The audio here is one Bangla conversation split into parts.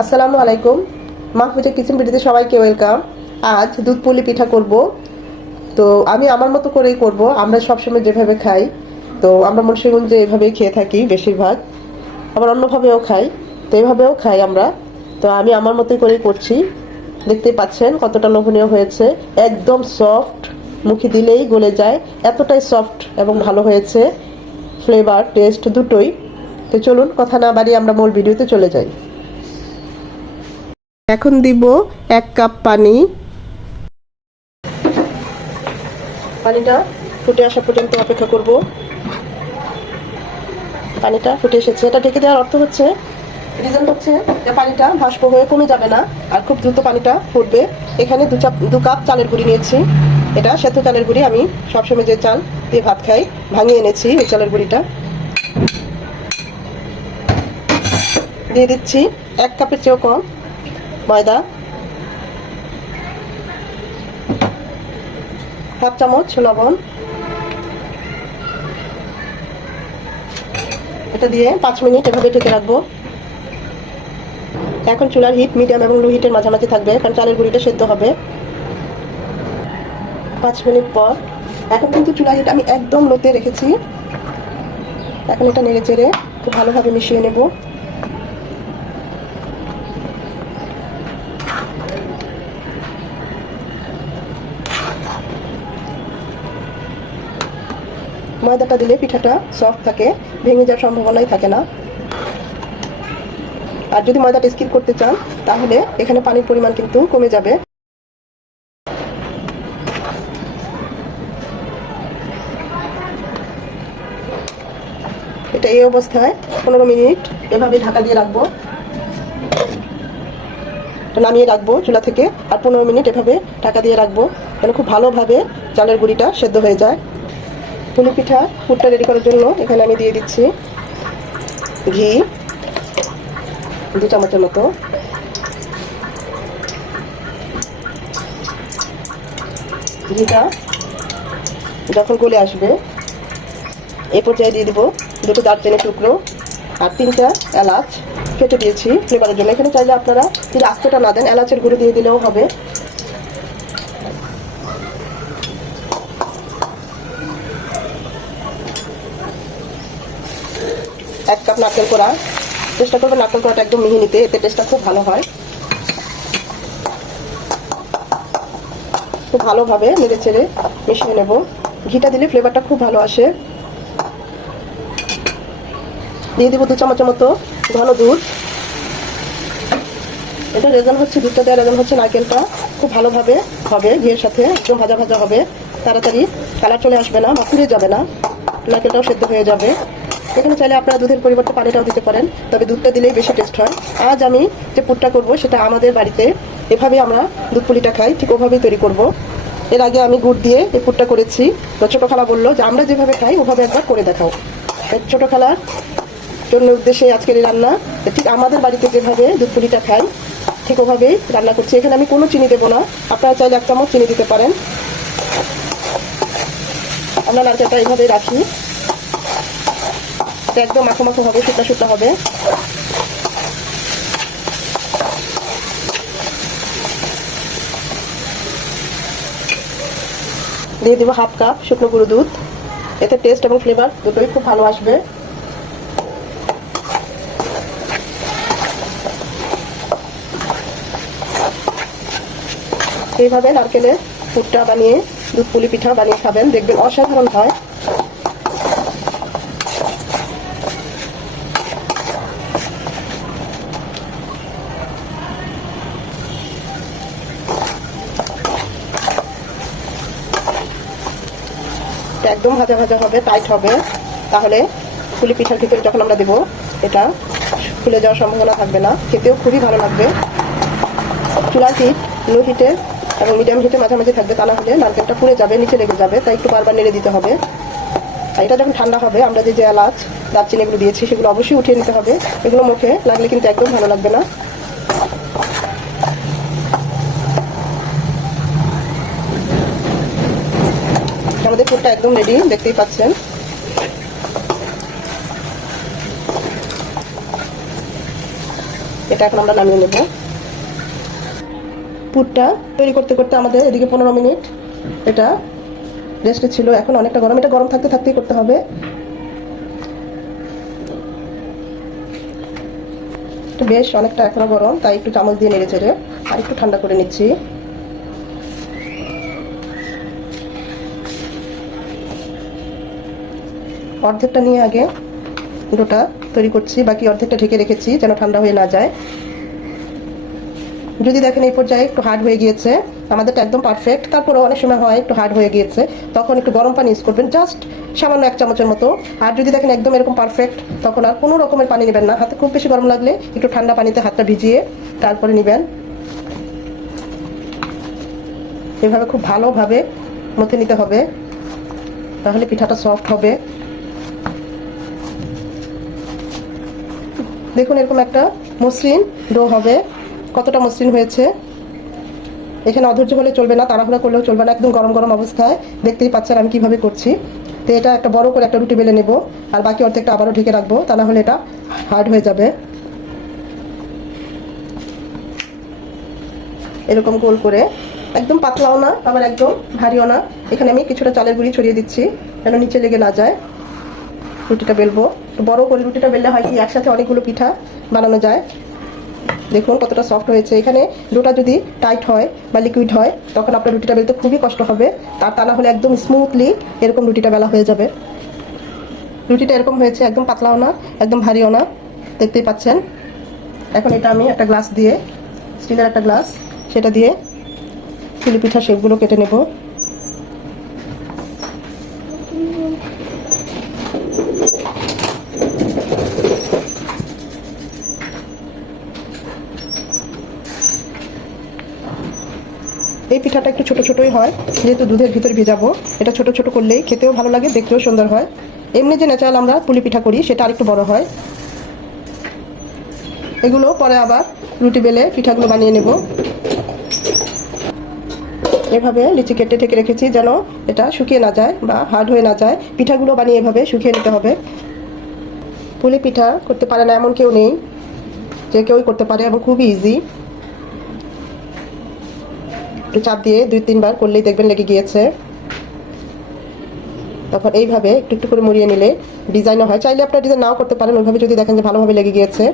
আসসালামু আলাইকুম। মাহফুজের কিচেন ভিডিওতে সবাইকে ওয়েলকাম। আজ দুধ পুলি পিঠা করব। তো আমি আমার মতো করেই করব। আমরা সবসময় যেভাবে খাই, তো আমরা মুন্সিগঞ্জে এভাবেই খেয়ে থাকি বেশিরভাগ। আবার অন্যভাবেও খাই, তো এইভাবেও খাই আমরা। তো আমি আমার মতোই করেই করছি। দেখতে পাচ্ছেন কতটা লোভনীয় হয়েছে। একদম সফট মুখে দিলেই গলে যায়। এতটাই সফট এবং ভালো হয়েছে। ফ্লেভার টেস্ট দুটোই। তো চলুন কথা না বাড়িয়ে আমরা মূল ভিডিওতে চলে যাই। এখন দিব এক কাপ পানি। পানিটা ফুটে আসা পর্যন্ত অপেক্ষা করব। পানিটা ফুটে এসেছে। এটা ঢেকে দেওয়ার অর্থ হচ্ছে রিজন হচ্ছে যে পানিটা ভাস্প হয়ে কমে যাবে না আর খুব দ্রুত পানিটা ফুটবে। এখানে দু চাপ, দু কাপ চালের গুঁড়ি নিয়েছি। এটা সেতু চালের গুঁড়ি। আমি সবসময় যে চাল দিয়ে ভাত খাই, ভাঙিয়ে এনেছি এই চালের গুঁড়িটা। দিয়ে দিচ্ছি এক কাপের চেয়েও কম। ময়দা। হাফ চামচ লবণ। এটা দিয়ে পাঁচ মিনিট এভাবে ঢেকে রাখব। এখন চুলার হিট মিডিয়াম এবং লো হিটের মাঝামাঝি থাকবে, কারণ চালের গুঁড়িটা সেদ্ধ হবে। পাঁচ মিনিট পর। এখন কিন্তু চুলার হিট আমি একদম লোতে রেখেছি। এখন এটা নেড়ে চেড়ে খুব ভালোভাবে মিশিয়ে নেব। ময়দাটা দিলে পিঠাটা সফট থাকে, ভেঙে যাওয়ার সম্ভাবনাই থাকে না। আর যদি ময়দাটা স্কিপ করতে চান, তাহলে এখানে পানির পরিমাণ কিন্তু কমে যাবে। এটা এই অবস্থায় পনেরো মিনিট এভাবে ঢাকা দিয়ে রাখব। নামিয়ে রাখব চুলা থেকে, আর পনেরো মিনিট এভাবে ঢাকা দিয়ে রাখব, যেন খুব ভালোভাবে চালের গুঁড়িটা সেদ্ধ হয়ে যায়। পুলি পিঠা, পুরটা রেডি করার জন্য এখানে আমি দিয়ে দিচ্ছি ঘি, দু চামচের মতো। ঘিটা যখন গলে আসবে, এ পর্যায়ে দিয়ে দিব দুটো দারচিনি টুকরো আর তিনটা এলাচ। কেটে দিয়েছি ফ্লেভারের জন্য। এখানে চাইলে আপনারা যদি আস্তটা না দেন, এলাচের গুঁড়ো দিয়ে দিলেও হবে। এক কাপ নারকেল করা চেষ্টা করবেন নারকেল করাটা একদম মিহি নিতে এতে টেস্টটা খুব ভালো হয়। খুব ভালোভাবে নেড়ে চেড়ে মিশিয়ে নেব। ঘিটা দিলে ফ্লেভারটা খুব ভালো আসে। দিয়ে দিব দু চামচের মতো ঘন দুধ। এটা রেজন হচ্ছে দুধটা দেওয়ার রেজন হচ্ছে নারকেলটা খুব ভালোভাবে হবে, ঘিয়ের সাথে একদম ভাজা ভাজা হবে। তাড়াতাড়ি কালার চলে আসবে না বা পুড়ে যাবে না। নারকেলটাও সেদ্ধ হয়ে যাবে। এখানে চাইলে আপনারা দুধের পরিবর্তে পানিটাও দিতে পারেন, তবে দুধটা দিলেই বেশি টেস্ট হয়। আজ আমি যে পুরটা করব, সেটা আমাদের বাড়িতে এভাবে আমরা দুধ পুলিটা খাই, ঠিক ওভাবেই তৈরি করব। এর আগে আমি গুড় দিয়ে এই পুরটা করেছি। তো ছোটো খালা বলল যে আমরা যেভাবে খাই, ওভাবে একবার করে দেখাও। ছোটো খালার জন্য উদ্দেশ্যে আজকের এই রান্না। ঠিক আমাদের বাড়িতে যেভাবে দুধ পুলিটা খাই, ঠিক ওভাবেই রান্না করছি। এখানে আমি কোনো চিনি দেবো না। আপনারা চাইলে এক চামচ চিনি দিতে পারেন। আমরা নারকেলটা এইভাবেই রাখি। এটা একদম মাখো মাখো হবে, শুকনো শুকনো হবে। দিয়ে দিব হাফ কাপ শুকনো গুঁড়ো দুধ। এতে টেস্ট এবং ফ্লেভার দুটোই খুব ভালো আসবে। এইভাবে নারকেলের ফুটটা বানিয়ে দুধ পুলি পিঠা বানিয়ে খাবেন, দেখবেন অসাধারণ হয়। এটা একদম ভাজা ভাজা হবে টাইট হবে। তাহলে পুলি পিঠার ভিতরে যখন আমরা দেবো, এটা ফুলে যাওয়ার সম্ভাবনা থাকবে না। খেতেও খুবই ভালো লাগবে। চুলার হিট, লো হিটে এবং মিডিয়াম হিটে মাঝামাঝি থাকবে, তা না হলে নারকেলটা পুড়ে যাবে, নিচে লেগে যাবে, তাই একটু বারবার নেড়ে দিতে হবে। আর এটা যখন ঠান্ডা হবে, আমরা যে যে এলাচ, দারচিনি এগুলো দিয়েছি, সেগুলো অবশ্যই উঠিয়ে নিতে হবে। এগুলো মুখে লাগলে কিন্তু একদম ভালো লাগবে না। আমাদের ফুডটা একদম রেডি দেখতেই পাচ্ছেন। এটা এখন আমরা নামিয়ে নেব। পুরটা তৈরি করতে করতে আমাদের এদিকে পনেরো মিনিট এটা রেস্টে ছিল। এখন অনেকটা গরম। এটা গরম থাকতে থাকতেই করতে হবে। বেশ, অনেকটা এখনও গরম, তাই একটু চামচ দিয়ে নেড়ে চেড়ে আর একটু ঠান্ডা করে নিচ্ছি। অর্ধেকটা নিয়ে আগে পুরোটা তৈরি করছি, বাকি অর্ধেকটা ঢেকে রেখেছি যেন ঠান্ডা হয়ে না যায়। যদি দেখেন এই পর্যায়ে একটু হার্ড হয়ে গিয়েছে, আমাদেরটা একদম পারফেক্ট তারপরে অনেক সময় হয় একটু হার্ড হয়ে গিয়েছে, তখন একটু গরম পানি ইউজ করবেন জাস্ট সামান্য এক চামচের মতো। আর যদি দেখেন একদম এরকম পারফেক্ট তখন আর কোনো রকমের পানি নেবেন না। হাতে খুব বেশি গরম লাগলে একটু ঠান্ডা পানিতে হাতটা ভিজিয়ে তারপরে নেবেন। এভাবে খুব ভালোভাবে মথে নিতে হবে, তাহলে পিঠাটা সফট হবে। দেখুন এরকম একটা মসৃণ ডো হবে। কতটা মসৃণ হয়েছে। এখানে অধৈর্য হলে চলবে না, তাড়াহুড়া করলেও চলবে না, একদম গরম গরম অবস্থায়। দেখতেই পাচ্ছেন আমি কীভাবে করছি। তো এটা একটা বড় করে একটা রুটি বেলে নেব, আর বাকি অর্ধেকটা আবারও ঢেকে রাখব, তা না হলে এটা হার্ড হয়ে যাবে। এরকম গোল করে, একদম পাতলাও না, আবার একদম ভারীও না। এখানে আমি কিছুটা চালের গুঁড়ি ছড়িয়ে দিচ্ছি, যেন নিচে লেগে না যায়। রুটিটা বেলবো। বড় করে রুটিটা বেললে হয় কি, একসাথে অনেকগুলো পিঠা বানানো যায়। দেখুন কতটা সফট হয়েছে। এখানে ডোটা যদি টাইট হয় বা লিকুইড হয়, তখন আপনার রুটিটা বেলতে খুবই কষ্ট হবে। তার তা না হলে একদম স্মুথলি এরকম রুটিটা বেলা হয়ে যাবে। রুটিটা এরকম হয়েছে, একদম পাতলাও না, একদম ভারীও না। দেখতেই পাচ্ছেন। এখন এটা আমি একটা গ্লাস দিয়ে স্টিলের একটা গ্লাস সেটা দিয়ে চিলি পিঠা শেপগুলো কেটে নেব। এই পিঠাটা একটু ছোট ছোটই হয়, যেহেতু দুধের ভিতরে ভেজাবো। এটা ছোট ছোট করলেই খেতেও ভালো লাগে, দেখতেও সুন্দর হয়। এমনি যে ন্যাচারাল আমরা পুলি পিঠা করি, সেটা আরেকটু বড় হয়। এগুলো পরে আবার রুটি বেলে পিঠাগুলো বানিয়ে নেব। এভাবে লিচি কেটে ঠেকে রেখেছি যেন এটা শুকিয়ে না যায় বা হার্ড হয়ে না যায়। পিঠাগুলো বানিয়ে এভাবে শুকিয়ে নিতে হবে। পুলি পিঠা করতে পারে না এমন কেউ নেই, যে কেউই করতে পারে এবং খুবই ইজি একটু চাপ দিয়ে দুই, তিনবার করলেই দেখবেন লেগে গিয়েছে। তখন এইভাবে একটু একটু করে মুড়িয়ে নিলে ডিজাইনও হয়। চাইলে আপনার ডিজাইন নাও করতে পারেন, ওইভাবে যদি দেখেন যে ভালোভাবে লেগে গিয়েছে।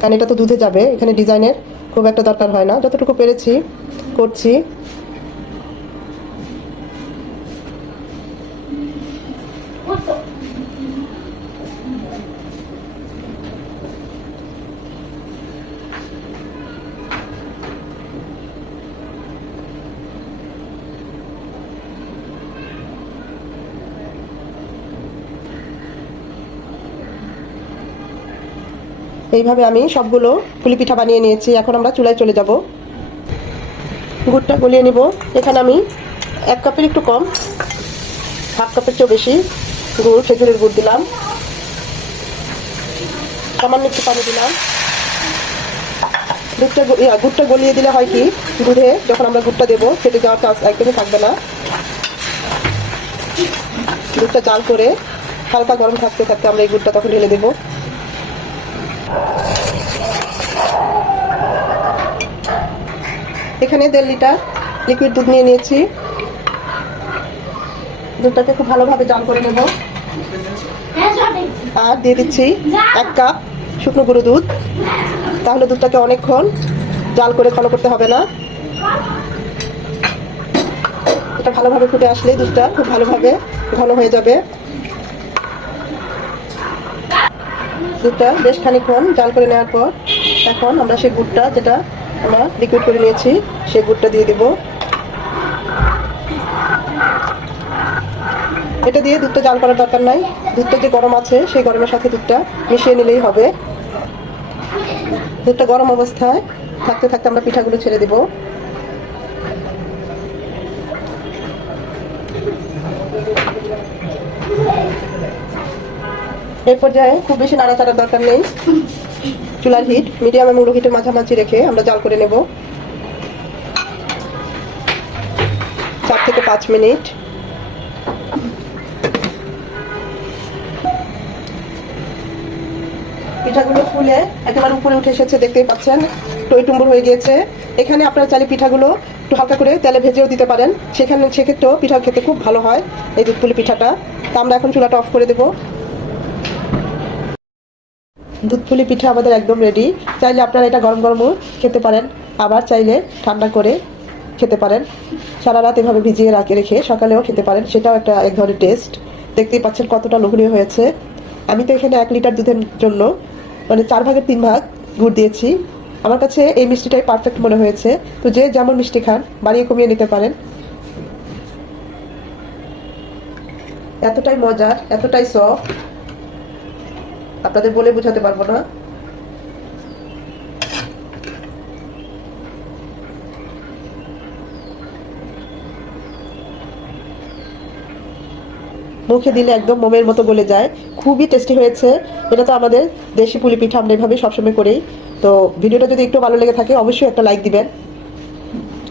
কারণ এটা তো দুধে যাবে, এখানে ডিজাইনের খুব একটা দরকার হয় না। যতটুকু পেরেছি, করছি। এইভাবে আমি সবগুলো পুলি পিঠা বানিয়ে নিয়েছি। এখন আমরা চুলায় চলে যাব। গুড়টা গলিয়ে নিব। এখানে আমি এক কাপের একটু কম হাফ কাপের চেয়েও বেশি গুড় খেজুরের গুড় দিলাম। সামান্য একটু পানি দিলাম। দুধটা গ- ইয়া, গুড়টা গলিয়ে দিলে হয় কি দুধে যখন আমরা গুড়টা দেবো ফেটে যাওয়ার চান্স একদমই থাকবে না। দুধটা জাল করে হালকা গরম থাকতে থাকতে আমরা এই গুড়টা তখন ঢেলে দেবো। এখানে দেড় লিটার লিকুইড দুধ নিয়ে নিয়েছি। দুধটাকে খুব ভালোভাবে জাল করে নেব। আর দিয়ে দিচ্ছি এক কাপ শুকনো গুঁড়ো দুধ। তাহলে দুধটাকে অনেকক্ষণ জাল করে ঘন করতে হবে না। এটা ভালোভাবে ফুটে আসলে দুধটা খুব ভালোভাবে ঘন হয়ে যাবে। দুধটা বেশ খানিক্ষণ জাল করে নেওয়ার পর এখন আমরা সেই গুড়টা যেটা আমরা লিকুইড করে নিয়েছি, সেই গুড়টা দিয়ে দেব। এটা দিয়ে দুধটা জাল করার দরকার নাই। দুধটা যে গরম আছে, সেই গরমের সাথে দুধটা মিশিয়ে নিলেই হবে। দুধটা গরম অবস্থায় থাকতে থাকতে আমরা পিঠাগুলো ছেড়ে দেব। এই পর্যায়ে খুব বেশি নাড়াচাড়ার দরকার নেই। চুলার হিট মিডিয়াম এবং লো হিটের মাঝামাঝি রেখে আমরা জাল করে নেব। চার থেকে পাঁচ মিনিট। পিঠাগুলো ফুলে একেবারে উপরে উঠে এসেছে, দেখতেই পাচ্ছেন। টই টুম্বুর হয়ে গিয়েছে। এখানে আপনারা চাইলে পিঠাগুলো একটু হালকা করে তেলে ভেজেও দিতে পারেন। সেখানে সেক্ষেত্রেও পিঠা খেতে খুব ভালো হয়, এই দুধপুলি পিঠাটা। তা আমরা এখন চুলাটা অফ করে দেবো। দুধপুলি পিঠা আমাদের একদম রেডি চাইলে আপনারা এটা গরম গরমও খেতে পারেন। আবার চাইলে ঠান্ডা করে খেতে পারেন। সারা রাত এভাবে ভিজিয়ে রাখে রেখে সকালেও খেতে পারেন। সেটাও একটা এক ধরনের টেস্ট দেখতেই পাচ্ছেন কতটা লোভনীয় হয়েছে। আমি তো এখানে এক লিটার দুধের জন্য মানে চার ভাগের তিন ভাগ গুড় দিয়েছি। আমার কাছে এই মিষ্টিটাই পারফেক্ট মনে হয়েছে। তো যে যেমন মিষ্টি খান, বাড়িয়ে কমিয়ে নিতে পারেন। এতটাই মজার, এতটাই সফট আপনাদের বলে বোঝাতে পারব না। মুখে দিলে একদম মোমের মতো গলে যায়। খুবই টেস্টি হয়েছে। এটা তো আমাদের দেশি পুলি পিঠা, আমরা এভাবে সবসময় করেই তো ভিডিওটা যদি একটু ভালো লেগে থাকে, অবশ্যই একটা লাইক দিবেন।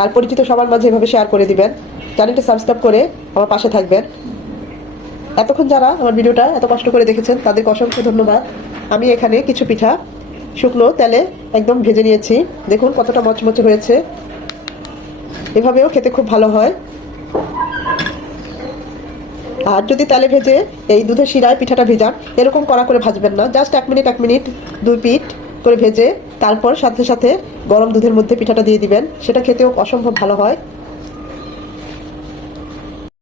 আর পরিচিত সবার মাঝে এভাবে শেয়ার করে দিবেন। চ্যানেলটা সাবস্ক্রাইব করে আমার পাশে থাকবেন। এতক্ষণ যারা আমার ভিডিওটা এত কষ্ট করে দেখেছেন, তাদেরকে অসংখ্য ধন্যবাদ। আমি এখানে কিছু পিঠা, শুকনো তেলে একদম ভেজে নিয়েছি। দেখুন কতটা মচমচে হয়েছে। এভাবেও খেতে খুব ভালো হয়। আর যদি তেলে ভেজে এই দুধের শিরায় পিঠাটা ভেজান, এরকম কড়া করে ভাজবেন না। জাস্ট এক মিনিট এক মিনিট, দুই পিঠ করে ভেজে, তারপর সাথে সাথে গরম দুধের মধ্যে পিঠাটা দিয়ে দিবেন। সেটা খেতেও অসম্ভব ভালো হয়।